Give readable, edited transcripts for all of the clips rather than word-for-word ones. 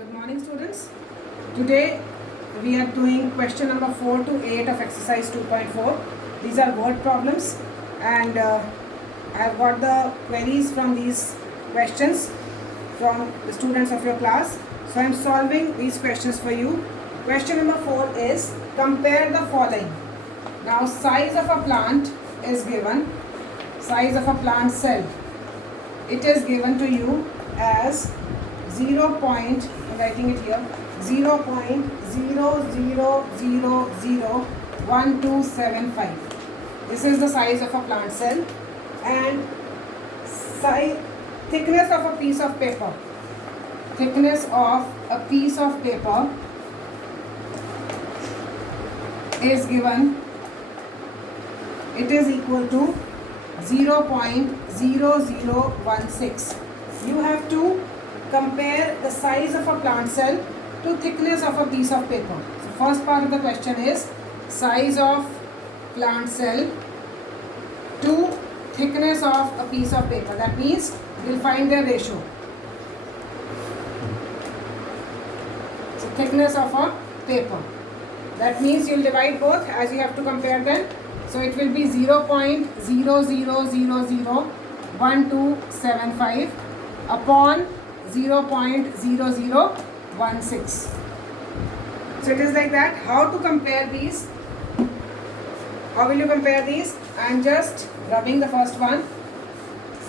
Good morning, students. Today we are doing question number 4 to 8 of exercise 2.4. These are word problems, and I have got the queries from these questions from the students of your class. So I am solving these questions for you. Question number 4 is compare the following. Now size of a plant is given, size of a plant cell. It is given to you as 0. I'm writing it here, 0.00001275. This is the size of a plant cell, and thickness of a piece of paper. Thickness of a piece of paper is given. It is equal to 0.0016. You have to compare the size of a plant cell to thickness of a piece of paper. So first part of the question is size of plant cell to thickness of a piece of paper. That means we'll find their ratio. So thickness of a paper. That means you'll divide both as you have to compare them. So it will be 0.00001275 upon 0.0016. So it is like that. How to compare these? How will you compare these? I am just rubbing the first one.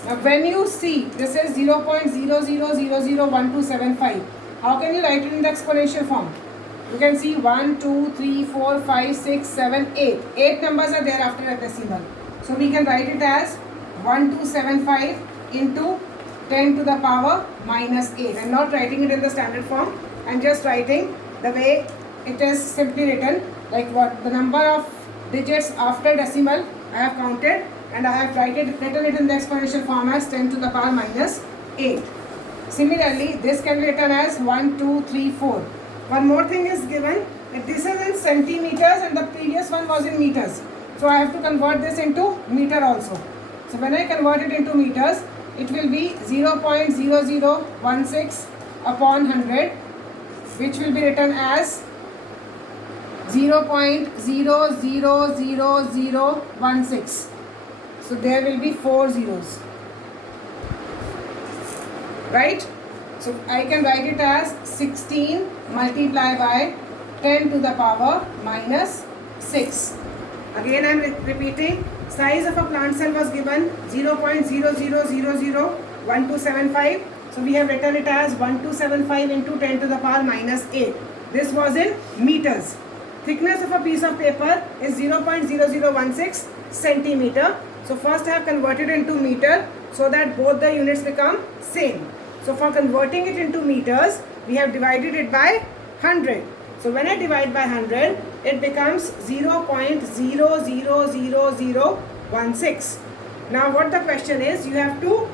Now when you see this is 0.00001275, how can you write it in the exponential form? You can see 1, 2, 3, 4, 5, 6, 7, 8. 8 numbers are there after a decimal. So we can write it as 1275 into 10 to the power minus 8. I am not writing it in the standard form. I am just writing the way it is simply written, like what the number of digits after decimal I have counted, and I have written it in the exponential form as 10 to the power minus 8. Similarly, this can be written as 1, 2, 3, 4. One more thing is given that this is in centimeters and the previous one was in meters. So I have to convert this into meter also. So when I convert it into meters, it will be 0.0016 upon 100, which will be written as 0.000016. So there will be 4 zeros, right? So I can write it as 16 multiplied by 10 to the power minus 6. Again I am repeating. Size of a plant cell was given 0.00001275. So we have written it as 1275 into 10 to the power minus 8. This was in meters. Thickness of a piece of paper is 0.0016 centimeter. So first I have converted into meter so that both the units become same. So for converting it into meters, we have divided it by 100. So when I divide by 100, it becomes 0.000016. Now what the question is, you have to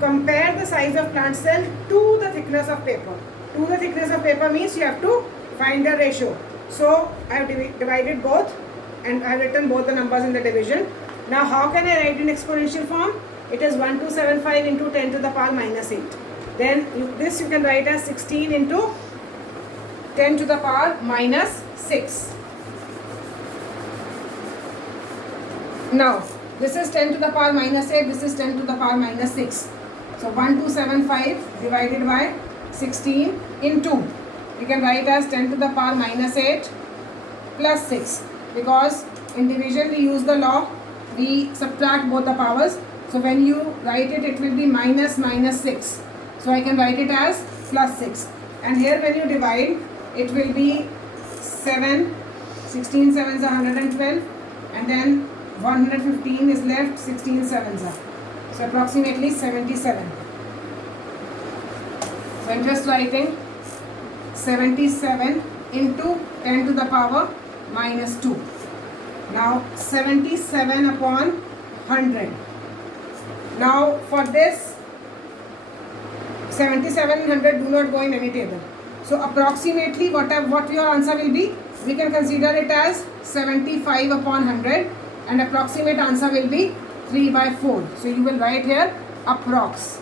compare the size of plant cell to the thickness of paper. To the thickness of paper means you have to find the ratio. So I have divided both, and I have written both the numbers in the division. Now how can I write in exponential form? It is 1275 into 10 to the power minus 8. Then this you can write as 16 into 10 to the power minus 6. Now this is 10 to the power minus 8, this is 10 to the power minus 6. So 1275 divided by 16 into, we can write as 10 to the power minus 8 plus 6. Because in division we use the law, we subtract both the powers. So when you write it, it will be minus 6. So I can write it as plus 6. And here when you divide, it will be 7, 16 sevens are 112, and then 115 is left, 16 sevens are. So approximately 77. So I am just writing 77 into 10 to the power minus 2. Now 77 upon 100. Now for this, 77 and 100 do not go in any table. So approximately what your answer will be, we can consider it as 75 upon 100, and approximate answer will be 3/4. So you will write here approx.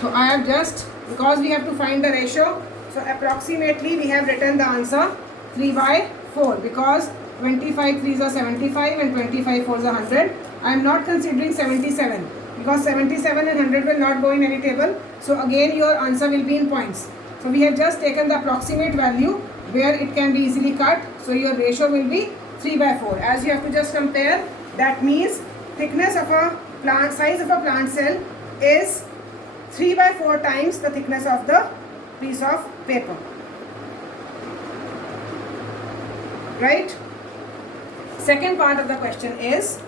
So I have just, because we have to find the ratio, So approximately we have written the answer 3 by 4 because 25 3s are 75 and 25 4s are 100. I am not considering 77 because 77 and 100 will not go in any table. So again your answer will be in points. So we have just taken the approximate value where it can be easily cut. So your ratio will be 3 by 4. As you have to just compare, that means thickness of a plant, size of a plant cell is 3 by 4 times the thickness of the piece of paper. Right? Second part of the question is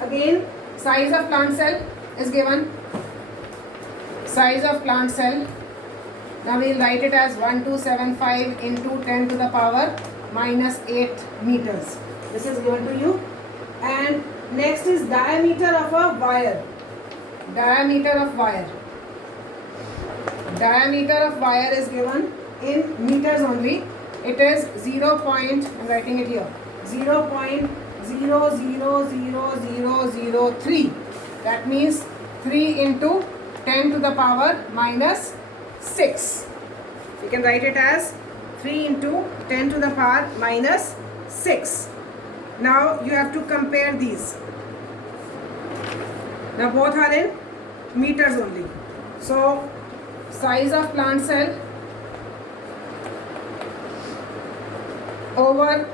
again size of plant cell is given. Size of plant cell. Now we will write it as 1275 into 10 to the power minus 8 meters. This is given to you. And next is diameter of a wire. Diameter of wire. Diameter of wire is given in meters only. It is 0. I'm writing it here. 0.00003. That means 3 into 10 to the power minus 6. We can write it as 3 into 10 to the power minus 6. Now you have to compare these. Now both are in meters only. So size of plant cell over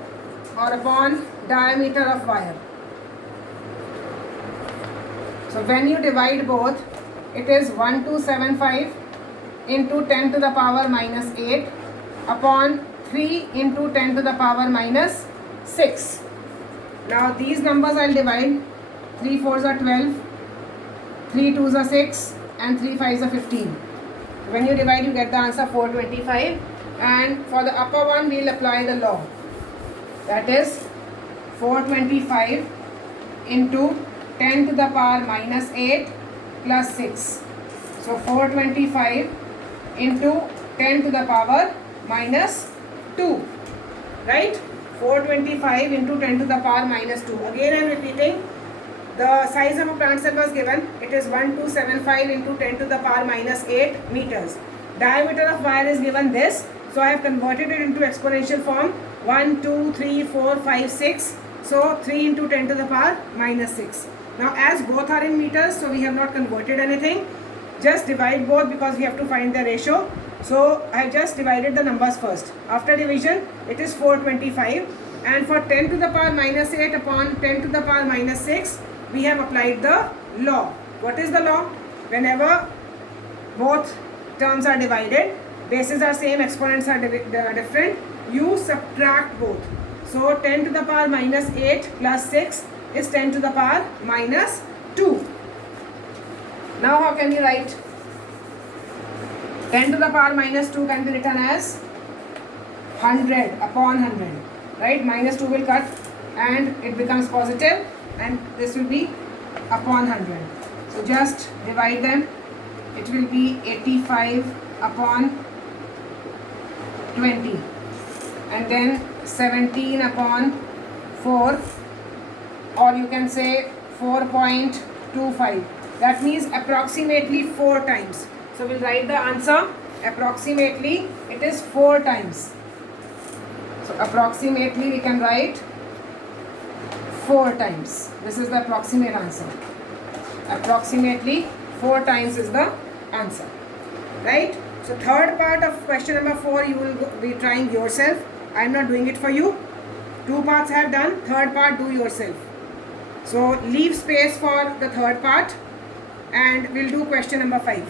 or upon diameter of wire. So when you divide both, it is 1275 into 10 to the power minus 8 upon 3 into 10 to the power minus 6. Now these numbers I will divide. 3 4s are 12, 3 2s are 6 and 3 5s are 15. When you divide, you get the answer 425. And for the upper one, we will apply the law. That is 425 into 10 to the power minus 8 plus 6. So 425 into 10 to the power minus 2. Right? 425 into 10 to the power minus 2. Again I am repeating. The size of a plant cell was given. It is 1275 into 10 to the power minus 8 meters. Diameter of wire is given this. So I have converted it into exponential form. 1, 2, 3, 4, 5, 6. So 3 into 10 to the power minus 6. Now as both are in meters, so we have not converted anything. Just divide both because we have to find the ratio. So I have just divided the numbers first. After division, it is 425. And for 10 to the power minus 8 upon 10 to the power minus 6, we have applied the law. What is the law? Whenever both terms are divided, bases are same, exponents are different, you subtract both. So 10 to the power minus 8 plus 6 is 10 to the power minus 2. Now how can you write? 10 to the power minus 2 can be written as 100 upon 100. Right? Minus 2 will cut and it becomes positive, and this will be upon 100. So just divide them. It will be 85 upon 20 and then 17 upon 4, or you can say 4.25. That means approximately 4 times. So we'll write the answer. Approximately it is 4 times. So approximately we can write 4 times. This is the approximate answer. Approximately 4 times is the answer. Right? So third part of question number 4 you will be trying yourself. I am not doing it for you. 2 parts I have done. Third part do yourself. So leave space for the third part and we'll do question number 5.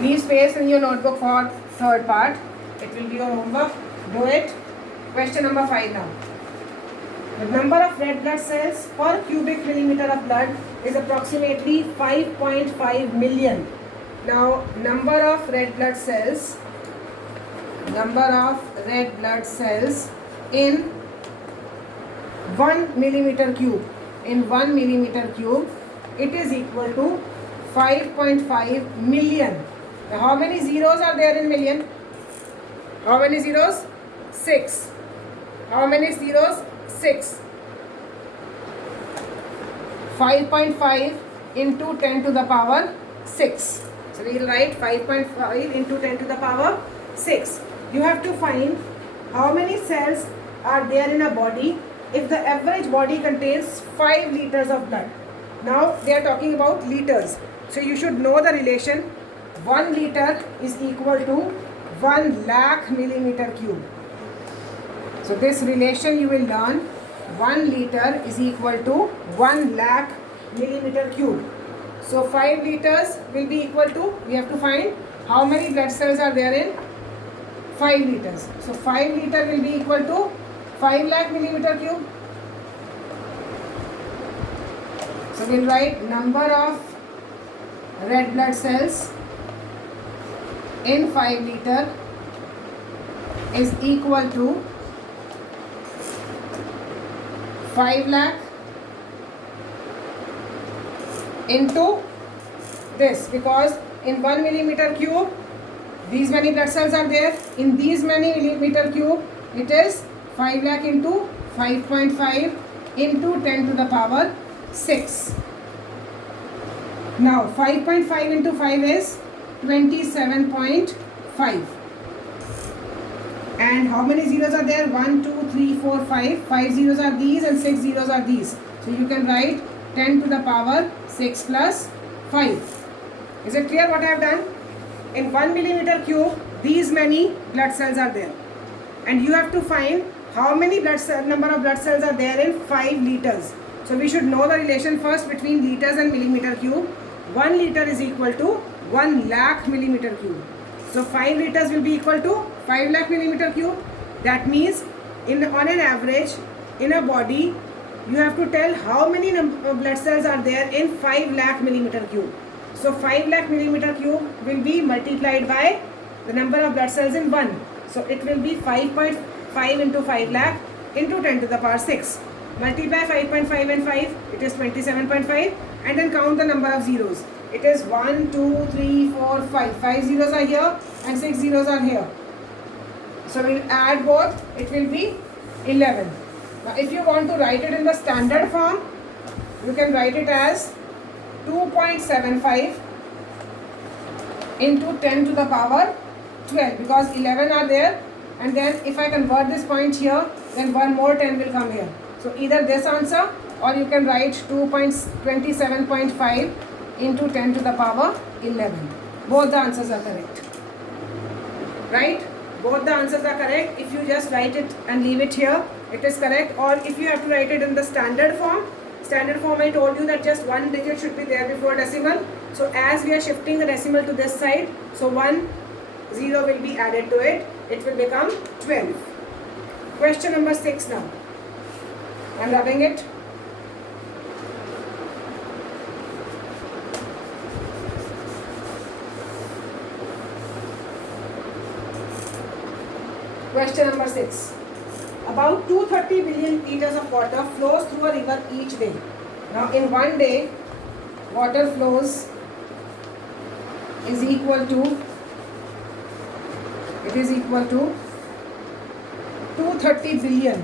Leave space in your notebook for third part. It will be your homework. Do it. Question number 5 now. The number of red blood cells per cubic millimeter of blood is approximately 5.5 million. Now, number of red blood cells in 1 millimeter cube. In 1 millimeter cube, it is equal to 5.5 million. Now, how many zeros are there in million? How many zeros? 6. How many zeros? 6. 5.5 into 10 to the power 6. So we will write 5.5 into 10 to the power 6. You have to find how many cells are there in a body if the average body contains 5 liters of blood. Now they are talking about liters. So you should know the relation. 1 liter is equal to 1 lakh millimeter cube. So this relation you will learn. 1 liter is equal to 1 lakh millimeter cube. So 5 liters will be equal to, we have to find how many blood cells are there in 5 liters. So 5 liter will be equal to 5 lakh millimeter cube. So we'll write number of red blood cells in 5 liter is equal to 5 lakh into this, because in 1 millimeter cube these many blood cells are there. In these many millimeter cube it is 5 lakh into 5.5 into 10 to the power 6. Now 5.5 into 5 is 27.5. And how many zeros are there? 1, 2, 3, 4, 5. 5 zeros are these and 6 zeros are these. So you can write 10 to the power 6 plus 5. Is it clear what I have done? In 1 millimeter cube, these many blood cells are there. And you have to find how many number of blood cells are there in 5 liters. So we should know the relation first between liters and millimeter cube. 1 liter is equal to 1 lakh millimeter cube. So 5 liters will be equal to 5 lakh millimeter cube. That means on an average in a body you have to tell how many blood cells are there in 5 lakh millimeter cube. So 5 lakh millimeter cube will be multiplied by the number of blood cells in 1. So it will be 5.5 into 5 lakh into 10 to the power 6. Multiply 5.5 and 5, it is 27.5, and then count the number of zeros. It is 1, 2, 3, 4, 5. 5 zeros are here and 6 zeros are here. So we'll add both, it will be 11. Now if you want to write it in the standard form, you can write it as 2.75 into 10 to the power 12, because 11 are there, and then if I convert this point here, then one more 10 will come here. So either this answer, or you can write 2.27.5 into 10 to the power 11. Both the answers are correct. Right? Both the answers are correct. If you just write it and leave it here, it is correct. Or if you have to write it in the standard form I told you that just one digit should be there before decimal. So as we are shifting the decimal to this side, so 1 0 will be added to it. It will become 12. Question number 6 now. I am rubbing it. Question number 6. About 230 billion liters of water flows through a river each day. Now in one day, water flows is equal to 230 billion.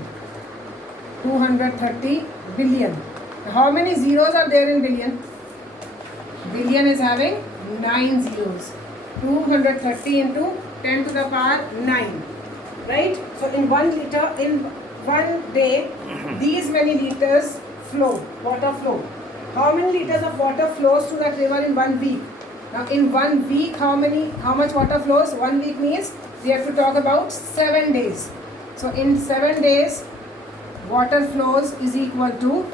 230 billion. Now how many zeros are there in billion? Billion is having 9 zeros. 230 into 10 to the power 9. Right? So in 1 liter, in 1 day, these many liters flow, water flow. How many liters of water flows through that river in 1 week? Now in 1 week, how much water flows? 1 week means we have to talk about 7 days. So in 7 days, water flows is equal to,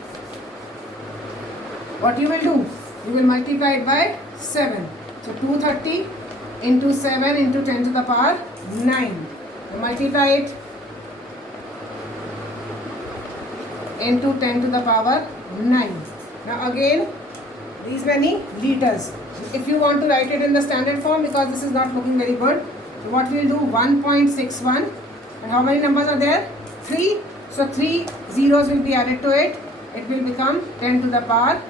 what you will do? You will multiply it by 7. So 230 into 7 into 10 to the power 9. Multiply it into 10 to the power 9. Now again, these many liters. If you want to write it in the standard form, because this is not looking very good, so what we will do, 1.61, and how many numbers are there? 3. So 3 zeros will be added to it. It will become 10 to the power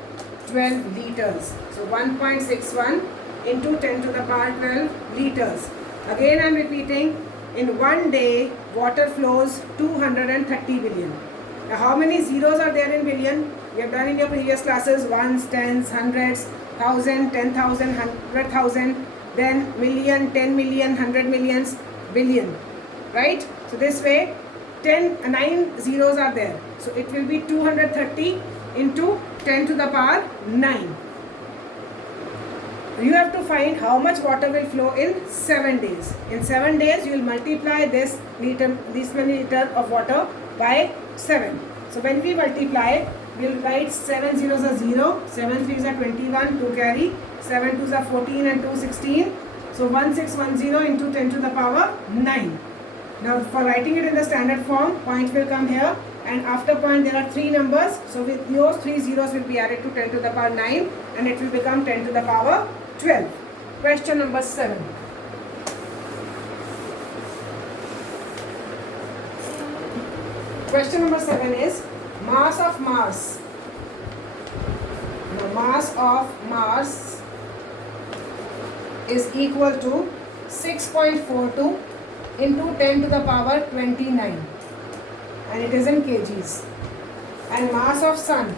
12 liters. So 1.61 into 10 to the power 12 liters. Again I am repeating, in 1 day water flows 230 billion. Now how many zeros are there in billion? You have done in your previous classes, ones, tens, hundreds, thousand, 10,000, 100,000, then million, 10 million, 100 millions, billion, right? So this way 9 zeros are there. So it will be 230 into 10 to the power 9. You have to find how much water will flow in 7 days. In 7 days, you will multiply this many liter of water by 7. So when we multiply, we will write 7 zeros are 0, 7 threes are 21, 2 carry, 7 twos are 14 and 2 16. So 1610 into 10 to the power 9. Now for writing it in the standard form, point will come here, and after point there are 3 numbers. So with those 3 zeros will be added to 10 to the power 9, and it will become 10 to the power 12. Question number 7. Question number 7 is mass of Mars. The mass of Mars is equal to 6.42 into 10 to the power 29, and it is in kgs. And mass of Sun,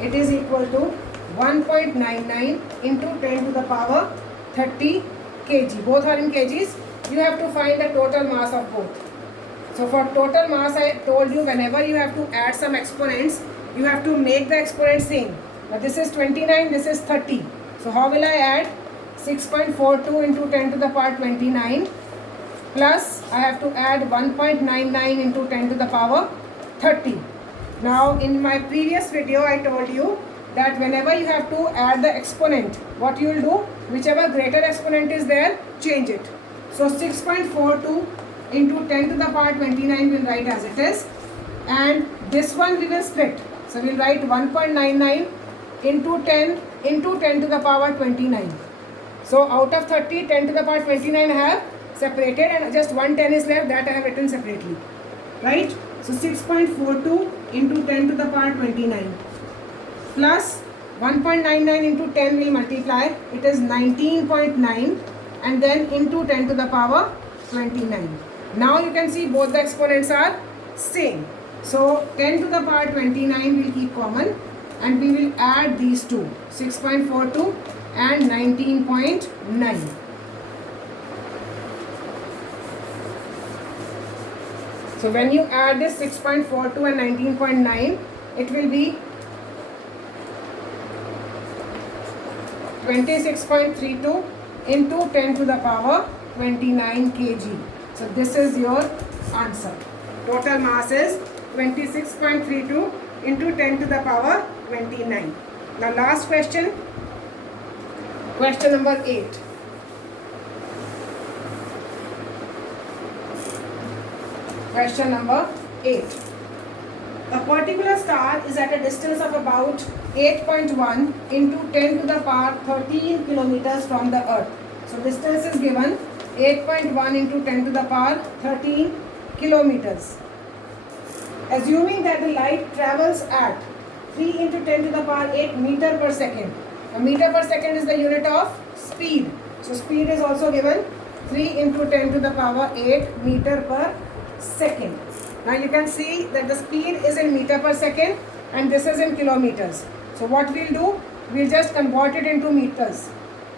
it is equal to 1.99 into 10 to the power 30 kg. Both are in kgs. You have to find the total mass of both. So for total mass, I told you whenever you have to add some exponents, you have to make the exponent same. Now this is 29, this is 30. So how will I add? 6.42 into 10 to the power 29 plus I have to add 1.99 into 10 to the power 30. Now in my previous video, I told you that whenever you have to add the exponent, what you will do, whichever greater exponent is there, change it. So 6.42 into 10 to the power 29 will write as it is, and this one we will split. So we will write 1.99 into 10 to the power 29. So out of 30, 10 to the power 29 I have separated, and just 110 is left, that I have written separately, right? So 6.42 into 10 to the power 29 plus 1.99 into 10 will multiply, it is 19.9, and then into 10 to the power 29. Now you can see both the exponents are same. So 10 to the power 29 will keep common, and we will add these two, 6.42 and 19.9. So when you add this 6.42 and 19.9, it will be 26.32 into 10 to the power 29 kg. So this is your answer. Total mass is 26.32 into 10 to the power 29. Now last question. Question number 8. Question number 8. A particular star is at a distance of about 8.1 into 10 to the power 13 kilometers from the Earth. So distance is given 8.1 into 10 to the power 13 kilometers. Assuming that the light travels at 3 into 10 to the power 8 meter per second. A meter per second is the unit of speed. So speed is also given 3 into 10 to the power 8 meter per second. Now you can see that the speed is in meter per second and this is in kilometers. So what we'll do, we'll just convert it into meters.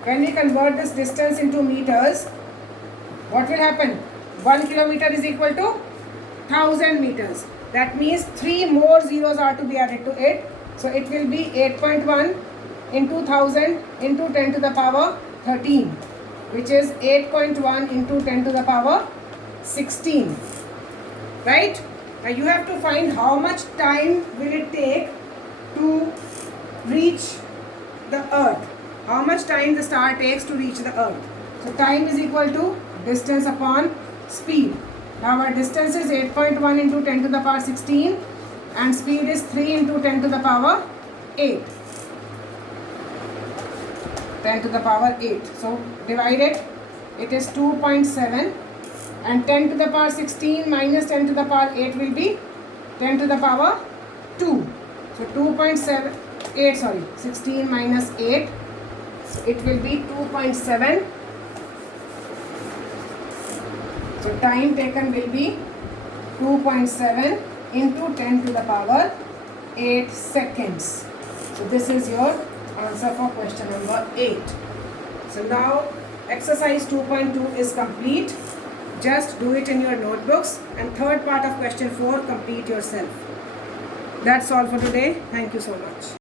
When we convert this distance into meters, what will happen? 1 kilometer is equal to 1000 meters. That means 3 more zeros are to be added to it. So it will be 8.1 into 1000 into 10 to the power 13, which is 8.1 into 10 to the power 16. Right? Now you have to find how much time will it take to reach the Earth. How much time the star takes to reach the Earth. So time is equal to distance upon speed. Now our distance is 8.1 into 10 to the power 16 and speed is 3 into 10 to the power 8. 10 to the power 8. So divided, it is 2.7. And 10 to the power 16 minus 10 to the power 8 will be 10 to the power 2. So 2.78, sorry, 16 minus 8, so it will be 2.7. So time taken will be 2.7 into 10 to the power 8 seconds. So this is your answer for question number 8. So now exercise 2.2 is complete. Just do it in your notebooks, and third part of question 4 complete yourself. That's all for today. Thank you so much.